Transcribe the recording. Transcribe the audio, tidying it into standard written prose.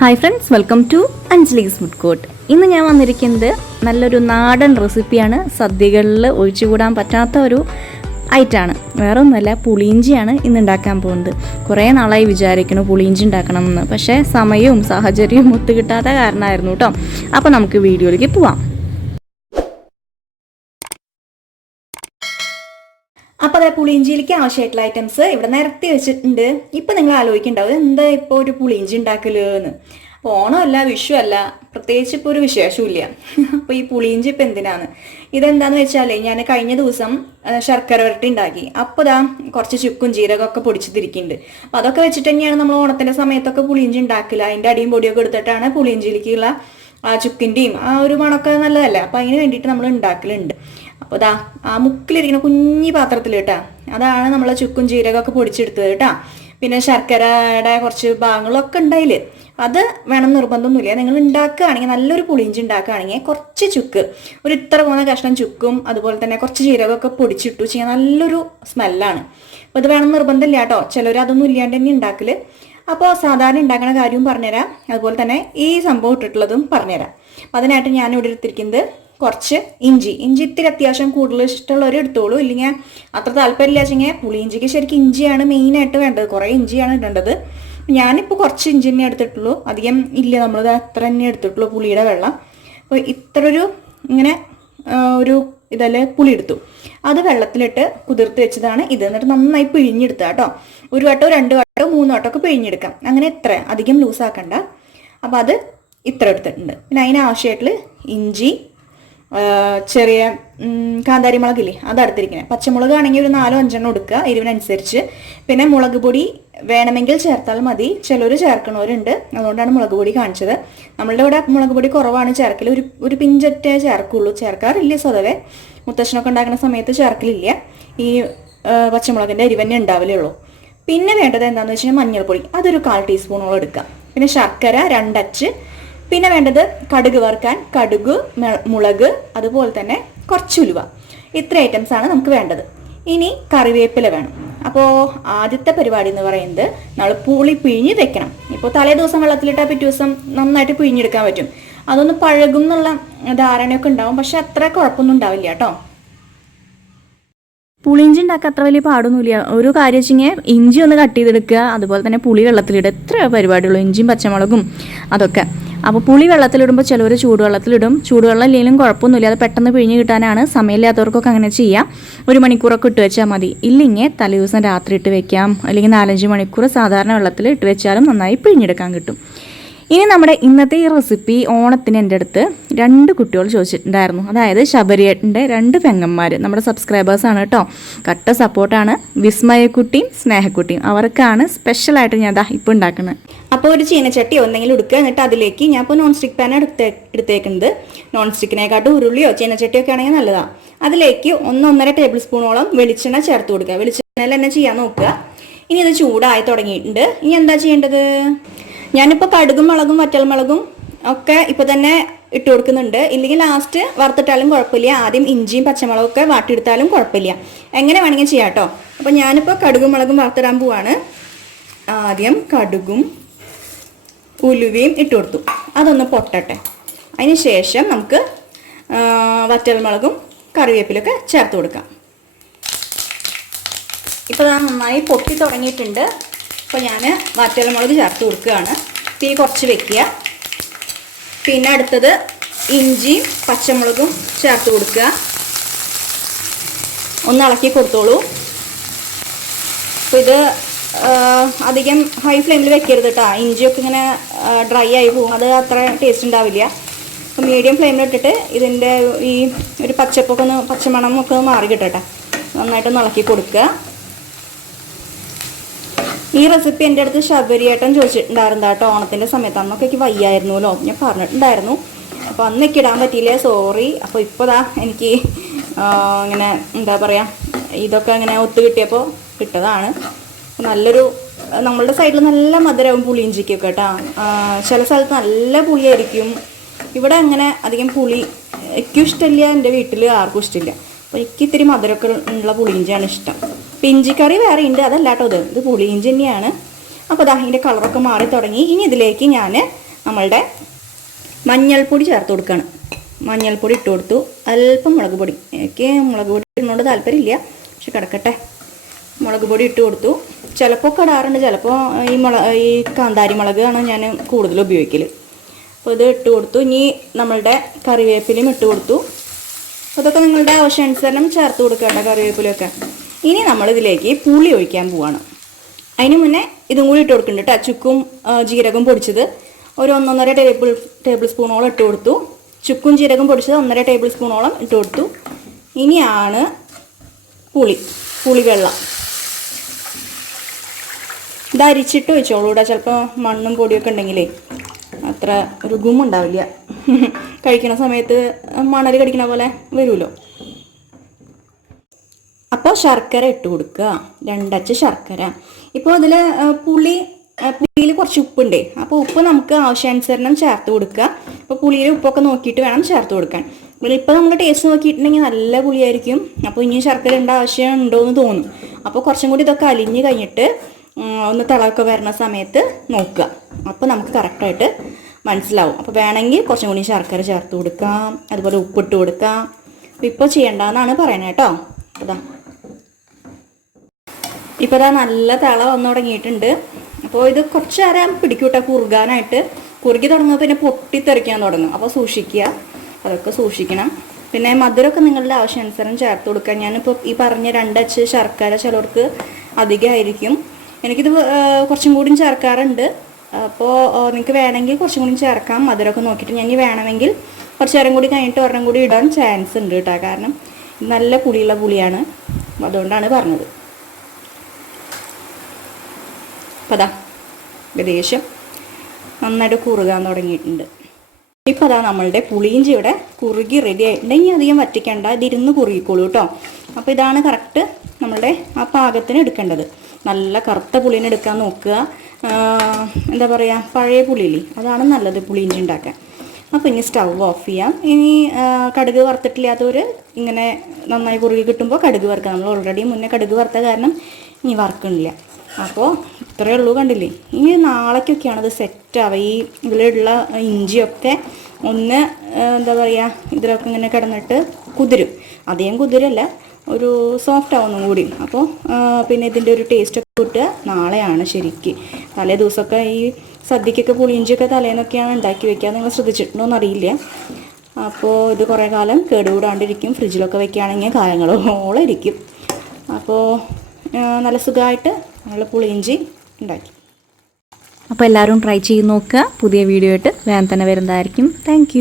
Hi friends, welcome to Anjali's food court. ഇന്ന് ഞാൻ വന്നിരിക്കുന്നത് നല്ലൊരു നാടൻ റെസിപ്പിയാണ്. സദ്യകളിൽ ഒഴിച്ചുകൂടാൻ പറ്റാത്ത ഒരു ഐറ്റമാണ്. വേറെ ഒന്നുമല്ല, പുളിയിഞ്ചിയാണ് ഇന്ന് ഉണ്ടാക്കാൻ പോകുന്നത്. കുറേ നാളായി വിചാരിക്കുന്നു പുളിയിഞ്ചി ഉണ്ടാക്കണമെന്ന്, പക്ഷേ സമയവും സാഹചര്യവും ഒത്തു കിട്ടാത്ത കാരണമായിരുന്നു കേട്ടോ. അപ്പോൾ നമുക്ക് വീഡിയോയിലേക്ക് പോവാം. അപ്പോൾ അതേ പുളിയിഞ്ചിയിലേക്ക് ആവശ്യമായിട്ടുള്ള ഐറ്റംസ് ഇവിടെ നിരത്തി വെച്ചിട്ടുണ്ട്. ഇപ്പം നിങ്ങൾ ആലോചിക്കുന്നുണ്ടാവും എന്താ ഇപ്പോൾ ഒരു പുളിയിഞ്ചി ഉണ്ടാക്കലെന്ന്. അപ്പോൾ ഓണമല്ല, വിഷു അല്ല, പ്രത്യേകിച്ച് ഇപ്പോൾ ഒരു വിശേഷമില്ല. അപ്പോൾ ഈ പുളിയിഞ്ചി ഇപ്പം എന്തിനാണ് ഇതെന്താന്ന് വെച്ചാൽ, ഞാൻ കഴിഞ്ഞ ദിവസം ശർക്കര വരട്ടി ഉണ്ടാക്കി. അപ്പോൾ ഇതാ കുറച്ച് ചുക്കും ജീരകമൊക്കെ പൊടിച്ചിട്ടിരിക്കുന്നുണ്ട്. അപ്പോൾ അതൊക്കെ വെച്ചിട്ട് തന്നെയാണ് നമ്മൾ ഓണത്തിൻ്റെ സമയത്തൊക്കെ പുളിയിഞ്ചി ഉണ്ടാക്കില്ല. അതിൻ്റെ അടിയും പൊടിയൊക്കെ എടുത്തിട്ടാണ് പുളിയിഞ്ചിയിലേക്കുള്ള ആ ചുക്കിൻ്റെയും ആ ഒരു മണമൊക്കെ നല്ലതല്ലേ. അപ്പോൾ അതിന് വേണ്ടിയിട്ട് നമ്മൾ ഉണ്ടാക്കലുണ്ട്. അപ്പോൾ ഇതാ ആ മുക്കിലിരിക്കുന്ന കുഞ്ഞി പാത്രത്തിൽ കേട്ടാ, അതാണ് നമ്മൾ ചുക്കും ജീരകമൊക്കെ പൊടിച്ചെടുത്തത് കേട്ടാ. പിന്നെ ശർക്കരയുടെ കുറച്ച് ഭാഗങ്ങളൊക്കെ ഉണ്ടായില്ല. അത് വേണം നിർബന്ധമൊന്നുമില്ല. നിങ്ങൾ ഉണ്ടാക്കുകയാണെങ്കിൽ, നല്ലൊരു പുളിയിഞ്ചി ഉണ്ടാക്കുകയാണെങ്കിൽ കുറച്ച് ചുക്ക്, ഒരു ഇത്ര പോകുന്ന കഷ്ണം ചുക്കും അതുപോലെ തന്നെ കുറച്ച് ജീരകമൊക്കെ പൊടിച്ചിട്ടു ചെയ്യാൻ നല്ലൊരു സ്മെല്ലാണ്. അപ്പോൾ ഇത് വേണം നിർബന്ധമില്ല കേട്ടോ. ചിലർ അതൊന്നും ഇല്ലാണ്ട് തന്നെ ഉണ്ടാക്കൽ. അപ്പോൾ സാധാരണ ഉണ്ടാക്കുന്ന കാര്യവും പറഞ്ഞുതരാം, അതുപോലെ തന്നെ ഈ സംഭവം ഇട്ടിട്ടുള്ളതും പറഞ്ഞുതരാം. അപ്പോൾ അതിനായിട്ട് ഞാൻ ഇവിടെ എടുത്തിരിക്കുന്നത് കുറച്ച് ഇഞ്ചി ഇത്തിരി അത്യാവശ്യം കൂടുതൽ ഇഷ്ടമുള്ളവർ എടുത്തോളൂ. ഇല്ലെങ്കിൽ അത്ര താല്പര്യമില്ല വെച്ചെങ്കിൽ, പുളിയിഞ്ചിക്ക് ശരിക്കും ഇഞ്ചിയാണ് മെയിനായിട്ട് വേണ്ടത്. കുറേ ഇഞ്ചിയാണ് ഇടേണ്ടത്. ഞാനിപ്പോൾ കുറച്ച് ഇഞ്ചി തന്നെ എടുത്തിട്ടുള്ളൂ, അധികം ഇല്ല. നമ്മളത് അത്ര തന്നെ എടുത്തിട്ടുള്ളൂ പുളിയുടെ വെള്ളം. അപ്പോൾ ഇത്ര ഇങ്ങനെ ഒരു ഇതല്ലേ പുളി എടുത്തു. അത് വെള്ളത്തിലിട്ട് കുതിർത്ത് വെച്ചതാണ് ഇത്. എന്നിട്ട് നന്നായി പിഴിഞ്ഞെടുത്ത കേട്ടോ. ഒരു വട്ടോ 2 വട്ടോ 3 വട്ടോ ഒക്കെ പിഴിഞ്ഞെടുക്കാം. അങ്ങനെ എത്ര അധികം ലൂസാക്കണ്ട. അപ്പോൾ അത് ഇത്ര എടുത്തിട്ടുണ്ട്. പിന്നെ അതിനാവശ്യമായിട്ടുള്ള ഇഞ്ചി, ചെറിയ കാന്താരി മുളകില്ലേ അത് അടുത്തിരിക്കുന്നത്. പച്ചമുളക് ആണെങ്കിൽ ഒരു 4-5 എടുക്കുക എരിവിനനുസരിച്ച്. പിന്നെ മുളക് പൊടി വേണമെങ്കിൽ ചേർത്താൽ മതി, ചിലർ ചേർക്കണവരുണ്ട്, അതുകൊണ്ടാണ് മുളക് പൊടി കാണിച്ചത്. നമ്മളുടെ ഇവിടെ മുളക് പൊടി കുറവാണ് ചേർക്കൽ, ഒരു പിഞ്ചറ്റേ ചേർക്കുള്ളൂ. ചേർക്കാറില്ല സ്വതവേ, മുത്തശ്ശനൊക്കെ ഉണ്ടാക്കുന്ന സമയത്ത് ചേർക്കലില്ല. ഈ പച്ചമുളകിൻ്റെ എരിവന്നെ ഉണ്ടാവില്ലേ ഉള്ളൂ. പിന്നെ വേണ്ടത് എന്താണെന്ന് വെച്ച് കഴിഞ്ഞാൽ മഞ്ഞൾപ്പൊടി, അതൊരു 1/4 ടീസ്പൂണോളം എടുക്കാം. പിന്നെ ശർക്കര 2 അച്ച്. പിന്നെ വേണ്ടത് കടുക് വറുക്കാൻ കടുക്, മുളക്, അതുപോലെ തന്നെ കുറച്ച് ഉലുവ. ഇത്ര ഐറ്റംസ് ആണ് നമുക്ക് വേണ്ടത്. ഇനി കറിവേപ്പില വേണം. അപ്പോൾ ആദ്യത്തെ പരിപാടി എന്ന് പറയുന്നത്, നമ്മൾ പുളി പിഴിഞ്ഞ് വെക്കണം. ഇപ്പോൾ തലേ ദിവസം വെള്ളത്തിലിട്ടാൽ പിറ്റേ ദിവസം നന്നായിട്ട് പിഴിഞ്ഞെടുക്കാൻ പറ്റും. അതൊന്ന് പഴകും എന്നുള്ള ധാരണയൊക്കെ ഉണ്ടാവും, പക്ഷെ അത്ര കുഴപ്പമൊന്നും ഉണ്ടാവില്ല കേട്ടോ. പുളിയിഞ്ചി ഉണ്ടാക്കാൻ അത്ര വലിയ പാടൊന്നുമില്ല. ഒരു കാര്യം വെച്ചെങ്കിൽ ഇഞ്ചി ഒന്ന് കട്ട് ചെയ്തെടുക്കുക, അതുപോലെ തന്നെ പുളി വെള്ളത്തിലിടുക. എത്ര പരിപാടിയുള്ളൂ, ഇഞ്ചിയും പച്ചമുളകും അതൊക്കെ. അപ്പോൾ പുളി വെള്ളത്തിലിടുമ്പോൾ ചിലവർ ചൂടുവെള്ളത്തിലിടും. ചൂടുവെള്ളം ഇല്ലെങ്കിലും കുഴപ്പമൊന്നുമില്ല, അത് പെട്ടെന്ന് പിഴിഞ്ഞ് കിട്ടാനാണ്. സമയമില്ലാത്തവർക്കൊക്കെ അങ്ങനെ ചെയ്യാം. 1 മണിക്കൂറൊക്കെ ഇട്ട് വെച്ചാൽ മതി. ഇല്ലെങ്കിൽ തലേദിവസം രാത്രി ഇട്ട് വെക്കാം, അല്ലെങ്കിൽ 4-5 മണിക്കൂർ സാധാരണ വെള്ളത്തിൽ ഇട്ട് വെച്ചാലും നന്നായി പിഴിഞ്ഞെടുക്കാൻ കിട്ടും. ഇനി നമ്മുടെ ഇന്നത്തെ ഈ റെസിപ്പി ഓണത്തിന് എൻ്റെ അടുത്ത് 2 കുട്ടികൾ ചോദിച്ചിട്ടുണ്ടായിരുന്നു. അതായത് ശബരിയേട്ടൻ്റെ 2 പെങ്ങന്മാർ, നമ്മുടെ സബ്സ്ക്രൈബേഴ്സാണ് കേട്ടോ. കട്ട സപ്പോർട്ടാണ്. വിസ്മയക്കുട്ടിയും സ്നേഹക്കുട്ടിയും, അവർക്കാണ് സ്പെഷ്യലായിട്ട് ഞാൻ ഇപ്പോൾ ഉണ്ടാക്കുന്നത്. അപ്പോൾ ഒരു ചീനച്ചട്ടിയോ എന്തെങ്കിലും എടുക്കുക. എന്നിട്ട് അതിലേക്ക് ഞാൻ ഇപ്പോൾ നോൺ സ്റ്റിക്ക് പാനാണ് എടുത്തേക്കുന്നത്. നോൺ സ്റ്റിക്കിനെക്കാട്ടും ഉരുളിയോ ചീനച്ചട്ടിയോ ഒക്കെ ആണെങ്കിൽ നല്ലതാണ്. അതിലേക്ക് 1-1.5 ടേബിൾ സ്പൂണോളം വെളിച്ചെണ്ണ ചേർത്ത് കൊടുക്കുക. വെളിച്ചെണ്ണയിൽ തന്നെ ചെയ്യാൻ നോക്കുക. ഇനി ഇത് ചൂടായി തുടങ്ങിയിട്ടുണ്ട്. ഇനി എന്താ ചെയ്യേണ്ടത്? ഞാനിപ്പോൾ കടുകും മുളകും വറ്റൽമുളകും ഒക്കെ ഇപ്പോൾ തന്നെ ഇട്ട് കൊടുക്കുന്നുണ്ട്. ഇല്ലെങ്കിൽ ലാസ്റ്റ് വറുത്തിട്ടാലും കുഴപ്പമില്ല. ആദ്യം ഇഞ്ചിയും പച്ചമുളകൊക്കെ വാട്ടിയെടുത്താലും കുഴപ്പമില്ല. എങ്ങനെ വേണമെങ്കിൽ ചെയ്യാം കേട്ടോ. അപ്പോൾ ഞാനിപ്പോൾ കടുകും മുളകും വറുത്തിടാൻ പോവാണ്. ആദ്യം കടുകും ഉലുവയും ഇട്ട് കൊടുത്തു. അതൊന്ന് പൊട്ടട്ടെ. അതിന് ശേഷം നമുക്ക് വറ്റൽമുളകും കറിവേപ്പിലൊക്കെ ചേർത്ത് കൊടുക്കാം. ഇപ്പോൾ അത് നന്നായി പൊട്ടി തുടങ്ങിയിട്ടുണ്ട്. അപ്പോൾ ഞാൻ വറ്റൽമുളക് ചേർത്ത് കൊടുക്കുകയാണ്. തീ കുറച്ച് വെക്കുക. പിന്നെ അടുത്തത് ഇഞ്ചിയും പച്ചമുളകും ചേർത്ത് കൊടുക്കുക. ഒന്ന് ഇളക്കി കൊടുത്തോളൂ. അപ്പോൾ ഇത് അധികം ഹൈ ഫ്ലെയിമിൽ വെക്കരുത് കേട്ടോ. ഇഞ്ചിയൊക്കെ ഇങ്ങനെ ഡ്രൈ ആയി പോകും, അത് അത്ര ടേസ്റ്റ് ഉണ്ടാവില്ല. അപ്പോൾ മീഡിയം ഫ്ലെയിമിലിട്ടിട്ട് ഇതിൻ്റെ ഈ ഒരു പച്ചമണമൊക്കെ ഒന്ന് മാറി കിട്ടട്ടെ. നന്നായിട്ടൊന്ന് ഇളക്കി കൊടുക്കുക. ഈ റെസിപ്പി എൻ്റെ അടുത്ത് ശബരിയേട്ടൻ ചോദിച്ചിട്ടുണ്ടായിരുന്നു കേട്ടോ. ഓണത്തിൻ്റെ സമയത്ത് അന്നൊക്കെ എനിക്ക് വയ്യായിരുന്നല്ലോ, ഞാൻ പറഞ്ഞിട്ടുണ്ടായിരുന്നു. അപ്പോൾ അന്നൊക്കെ ഇടാൻ പറ്റിയില്ലേ, സോറി. അപ്പോൾ ഇപ്പോൾ ദാ എനിക്ക് ഇങ്ങനെ എന്താ പറയുക, ഇതൊക്കെ ഇങ്ങനെ ഒത്തു കിട്ടിയപ്പോൾ കിട്ടതാണ്. നല്ലൊരു നമ്മളുടെ സൈഡിൽ നല്ല മധുരവും പുളിയിഞ്ചിക്കൊക്കെ കേട്ടോ. ചില സ്ഥലത്ത് നല്ല പുളിയായിരിക്കും. ഇവിടെ അങ്ങനെ അധികം പുളി എനിക്കും ഇഷ്ടമില്ല, എൻ്റെ വീട്ടിൽ ആർക്കും ഇഷ്ടമില്ല. അപ്പോൾ എനിക്ക് ഇത്തിരി മധുരമൊക്കെ ഉള്ള പുളിയിഞ്ചിയാണ് ഇഷ്ടം. ഇഞ്ചിക്കറി വേറെ ഉണ്ട്, അതല്ല കേട്ടോ. ഇത് പുളിയിഞ്ചി തന്നെയാണ്. അപ്പോൾ ദാ ഇതിൻ്റെ കളറൊക്കെ മാറി തുടങ്ങി. ഇനി ഇതിലേക്ക് ഞാൻ നമ്മളുടെ മഞ്ഞൾപ്പൊടി ചേർത്ത് കൊടുക്കുകയാണ്. മഞ്ഞൾപ്പൊടി ഇട്ട് കൊടുത്തു. അല്പം മുളക് പൊടി, എനിക്ക് മുളക് പൊടി ഇടുന്നതുകൊണ്ട് താല്പര്യമില്ല, പക്ഷെ കിടക്കട്ടെ. മുളക് പൊടി ഇട്ട് കൊടുത്തു. ചിലപ്പോൾ ഇടാറുണ്ട്, ചിലപ്പോൾ ഈ കാന്താരി മുളകാണ് ഞാൻ കൂടുതൽ ഉപയോഗിക്കൽ. അപ്പോൾ ഇത് ഇട്ട് കൊടുത്തു. ഇനി നമ്മളുടെ കറിവേപ്പിലയും ഇട്ട് കൊടുത്തു. അതൊക്കെ നിങ്ങളുടെ ആവശ്യാനുസരണം ചേർത്ത് കൊടുക്കേണ്ട കറിവേപ്പിലൊക്കെ. ഇനി നമ്മളിതിലേക്ക് പുളി ഒഴിക്കാൻ പോവാണ്. അതിന് മുന്നേ ഇതും കൂടി ഇട്ട് കൊടുക്കുന്നുണ്ട് കേട്ടോ. ചുക്കും ജീരകം പൊടിച്ചത് ഒരു 1.5 ടേബിൾ സ്പൂണോളം ഇട്ട് കൊടുത്തു. ചുക്കും ജീരകം പൊടിച്ചത് 1.5 ടേബിൾ സ്പൂണോളം ഇട്ട് കൊടുത്തു. ഇനിയാണ് പുളിവെള്ളം. ഇത് അരിച്ചിട്ട് ഒഴിച്ചോളൂ ഇവിടെ. ചിലപ്പോൾ മണ്ണും പൊടിയൊക്കെ ഉണ്ടെങ്കിലേ അത്ര ഒരു ഗുമുണ്ടാവില്ല. കഴിക്കണ സമയത്ത് മണൽ കടിക്കണ പോലെ വരുമല്ലോ. അപ്പോൾ ശർക്കര ഇട്ട് കൊടുക്കുക, 2 അച്ച് ശർക്കര. ഇപ്പോൾ അതിൽ പുളിയിൽ കുറച്ച് ഉപ്പുണ്ടേ, അപ്പോൾ ഉപ്പ് നമുക്ക് ആവശ്യാനുസരണം ചേർത്ത് കൊടുക്കുക. അപ്പോൾ പുളിയിൽ ഉപ്പൊക്കെ നോക്കിയിട്ട് വേണം ചേർത്ത് കൊടുക്കാൻ. ഇപ്പോൾ നമ്മൾ ടേസ്റ്റ് നോക്കിയിട്ടുണ്ടെങ്കിൽ നല്ല പുളിയായിരിക്കും. അപ്പോൾ ഇനി ശർക്കര ഇടേണ്ട ആവശ്യം ഉണ്ടോ എന്ന് തോന്നും. അപ്പോൾ കുറച്ചും കൂടി ഇതൊക്കെ അലിഞ്ഞ് കഴിഞ്ഞിട്ട് ഒന്ന് തിളമൊക്കെ വരുന്ന സമയത്ത് നോക്കുക. അപ്പോൾ നമുക്ക് കറക്റ്റായിട്ട് മനസ്സിലാവും. അപ്പോൾ വേണമെങ്കിൽ കുറച്ചും കൂടി ശർക്കര ചേർത്ത് കൊടുക്കാം, അതുപോലെ ഉപ്പിട്ട് കൊടുക്കാം. ഇപ്പോൾ ചെയ്യേണ്ടതെന്നാണ് പറയുന്നത് കേട്ടോ. ഇപ്പോൾ ഇതാ നല്ല തിള വന്നു തുടങ്ങിയിട്ടുണ്ട്. അപ്പോൾ ഇത് കുറച്ച് നേരം പിടിക്കൂട്ടെ കുറുകാനായിട്ട്. കുറുകി തുടങ്ങുമ്പോൾ പിന്നെ പൊട്ടിത്തെറിക്കാൻ തുടങ്ങും. അപ്പോൾ സൂക്ഷിക്കുക, അതൊക്കെ സൂക്ഷിക്കണം. പിന്നെ മധുരമൊക്കെ നിങ്ങളുടെ ആവശ്യാനുസരണം ചേർത്ത് കൊടുക്കുക. ഞാനിപ്പോൾ ഈ പറഞ്ഞ 2 അച്ച് ശർക്കര ചിലർക്ക് അധികമായിരിക്കും. എനിക്കിത് കുറച്ചും കൂടി ചേർക്കാറുണ്ട്. അപ്പോൾ നിങ്ങൾക്ക് വേണമെങ്കിൽ കുറച്ചും കൂടി ചേർക്കാം, മധുരമൊക്കെ നോക്കിയിട്ട്. ഞാൻ വേണമെങ്കിൽ കുറച്ച് നേരം കൂടി കഴിഞ്ഞിട്ട് ഒരെണ്ണം കൂടി ഇടാൻ ചാൻസ് ഉണ്ട് കേട്ടോ. കാരണം നല്ല പുളിയുള്ള പുളിയാണ്, അതുകൊണ്ടാണ് പറഞ്ഞത്. അപ്പോൾ അതാ ഏകദേശം നന്നായിട്ട് കുറുകാൻ തുടങ്ങിയിട്ടുണ്ട്. ഇപ്പോൾ അതാ നമ്മളുടെ പുളിയിഞ്ചി ഇവിടെ കുറുകി റെഡി ആയിട്ടുണ്ട്. ഇനി അധികം വറ്റിക്കേണ്ട, ഇതിരുന്ന് കുറുകിക്കോളൂ കേട്ടോ. അപ്പോൾ ഇതാണ് കറക്റ്റ് നമ്മളുടെ ആ പാകത്തിന് എടുക്കേണ്ടത്. നല്ല കറുത്ത പുളീനെ എടുക്കാൻ നോക്കുക. എന്താ പറയുക, പഴയ പുളിയില്ലേ, അതാണ് നല്ലത് പുളിയിഞ്ചി ഉണ്ടാക്കാൻ. അപ്പോൾ ഇനി സ്റ്റൗ ഓഫ് ചെയ്യാം. ഇനി കടുക് വറുത്തിട്ടില്ലാത്തവർ ഇങ്ങനെ നന്നായി കുറുകി കിട്ടുമ്പോൾ കടുക് വറുക്കുക. നമ്മൾ ഓൾറെഡി മുന്നേ കടുക് വറുത്ത കാരണം ഇനി വറുക്കണില്ല. അപ്പോൾ ഇത്രയേ ഉള്ളൂ, കണ്ടില്ലേ. ഇനി നാളേക്കൊക്കെയാണ് ഇത് സെറ്റാവുക. ഈ ഇതിലുള്ള ഇഞ്ചിയൊക്കെ ഒന്ന് എന്താ പറയുക, ഇതിലൊക്കെ ഇങ്ങനെ കിടന്നിട്ട് കുതിരും. അധികം കുതിരല്ല, ഒരു സോഫ്റ്റ് ആവുന്നും കൂടി. അപ്പോൾ പിന്നെ ഇതിൻ്റെ ഒരു ടേസ്റ്റൊക്കെ കിട്ടുക നാളെയാണ് ശരിക്ക്. തലേ ദിവസമൊക്കെ ഈ സദ്യക്കൊക്കെ പുളിയിഞ്ചിയൊക്കെ തലേന്നൊക്കെയാണ് ഉണ്ടാക്കി വെക്കുക. നിങ്ങൾ ശ്രദ്ധിച്ചിട്ടുണ്ടോ എന്നറിയില്ല. അപ്പോൾ ഇത് കുറേ കാലം കേടുകൂടാണ്ടിരിക്കും. ഫ്രിഡ്ജിലൊക്കെ വെക്കുകയാണെങ്കിൽ കാലങ്ങളോളം ഇരിക്കും. അപ്പോൾ നല്ല സുഖമായിട്ട് നമ്മൾ പുളിയിഞ്ചി ഉണ്ടാക്കി. അപ്പോൾ എല്ലാവരും ട്രൈ ചെയ്ത് നോക്കുക. പുതിയ വീഡിയോ ആയിട്ട് വേഗം തന്നെ വരുന്നതായിരിക്കും. താങ്ക്